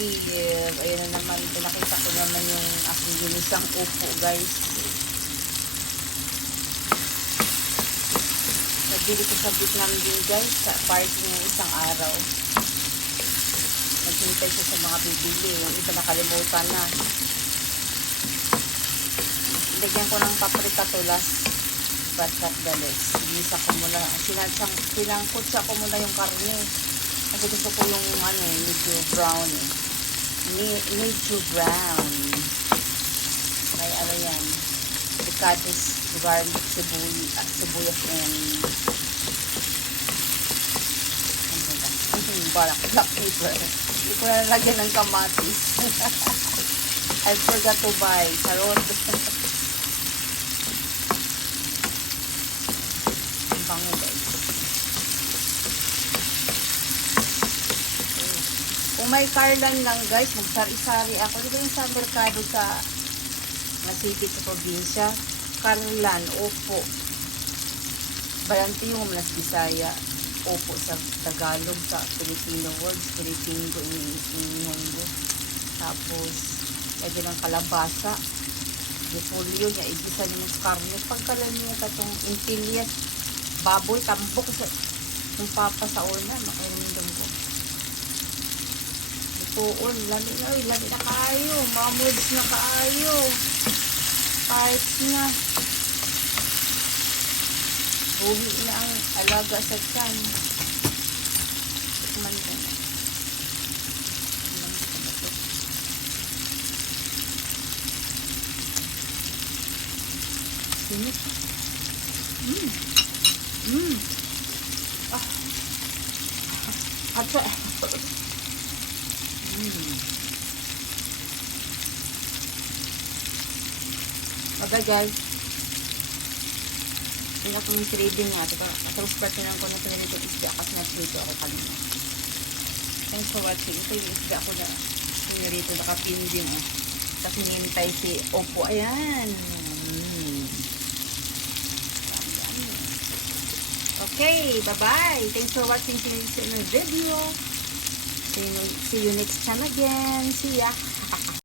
Eve. Ayan na naman, pinakita ko naman yung aking ginisang upo, guys. Nabili ko sa Vietnam din, guys, sa party ng isang araw. Naghintay ko sa mga bibili. Yung iba nakalimutan na. Lagyan ko ng paprika tulas. Batat dalis. Sinisa ko muna. Sinangkutsa ko muna yung karne. Kasi gusto ko yung medyo brown. Medyo brown. May yan. Picados, garlic, sibuyas, and black pepper. Hindi ko na lagyan ng kamatis. I forgot to buy. Charot. Ang bango, guys. Kung may Carlan lang, guys, magsari-sari ako. Di ba yung sa merkado sa city sa probinsya? Carlan, opo. Balanti yung mas Bisaya. Opo sa Tagalog, sa Filipino words, Filipino Inongo. Tapos, lagyan ng kalabasa. Repolyo niya, igisa niya ng karne. Pagkalan niya katong intiliyas, baboy, tambok sa yung papa sa una, makaramdam ko. Ituon, lami na kayo. Mamuds na kayo. Kahit na. Buhi na ang alaga sa tiyan. Tikman ko na. Sinip. Atsa. Okay, guys. Hindi ako yung trading nga. Tapos parte lang ko na pinalito yung isda kasi nag-trade ako kanina. Thanks for watching. Ito yung isda ako na pinalito. Nakapinding. Tapos hinihintay si Opo. Ayan. Okay, bye-bye. Thanks for watching this video. See you next time again. See ya.